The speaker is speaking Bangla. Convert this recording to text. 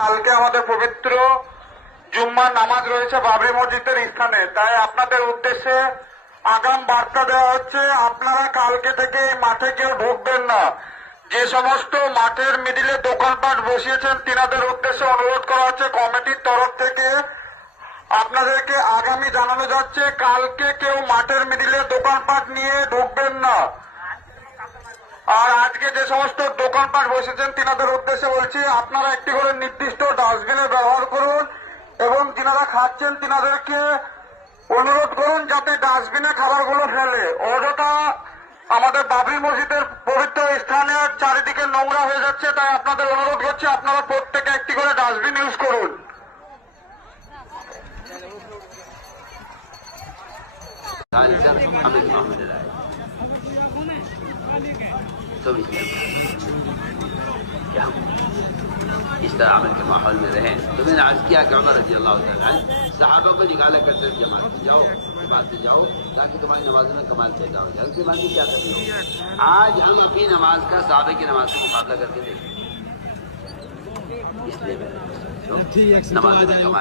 কালকে আমাদের পবিত্র জুম্মার নামাজ রয়েছে বাবরি মসজিদের স্থানে, তাই আপনাদের উদ্দেশ্যে আগাম বার্তা দেওয়া হচ্ছে, আপনারা কালকে থেকে এই মাঠে কেউ ঢুকবেন না। যে সমস্ত মাঠের মিডিলে দোকানপাট বসিয়েছেন তিনাদের উদ্দেশ্যে অনুরোধ করা হচ্ছে কমিটির তরফ থেকে আপনাদেরকে আগামী জানানো যাচ্ছে কালকে কেউ মাঠের মিডিলে দোকানপাট নিয়ে ঢুকবেন না। আর আজকে যে সমস্ত দোকানপাট বসেছেন তিনাদের উদ্দেশ্যে বলছি, আপনারা একটি করে নির্দিষ্ট ডাস্টবিনে ব্যবহার করুন এবং যিনারা খাচ্ছেন তিনাদেরকে অনুরোধ করুন যাতে ডাস্টবিনে খাবারগুলো ফেলে। অযথা আমাদের বাবরি মসজিদের পবিত্র স্থানের চারিদিকে নোংরা হয়ে যাচ্ছে, তাই আপনাদের অনুরোধ করছি আপনারা প্রত্যেকে একটি করে ডাস্টবিন ইউজ করুন। इस तरह अमल के माहौल में रहे। तो मैंने आज किया कि उमर रजी अल्लाह तआला अन्हु सहाबा को निकाला करते थे, जमात से जाओ ताकि तुम्हारी नमाजों में कमाल पैदा हो जाए। उसके बाद भी क्या करते हो, आज हम अपनी नमाज का सहाबा की नमाज से मुकाबला करके देखें, इसलिए नमाज में कमाल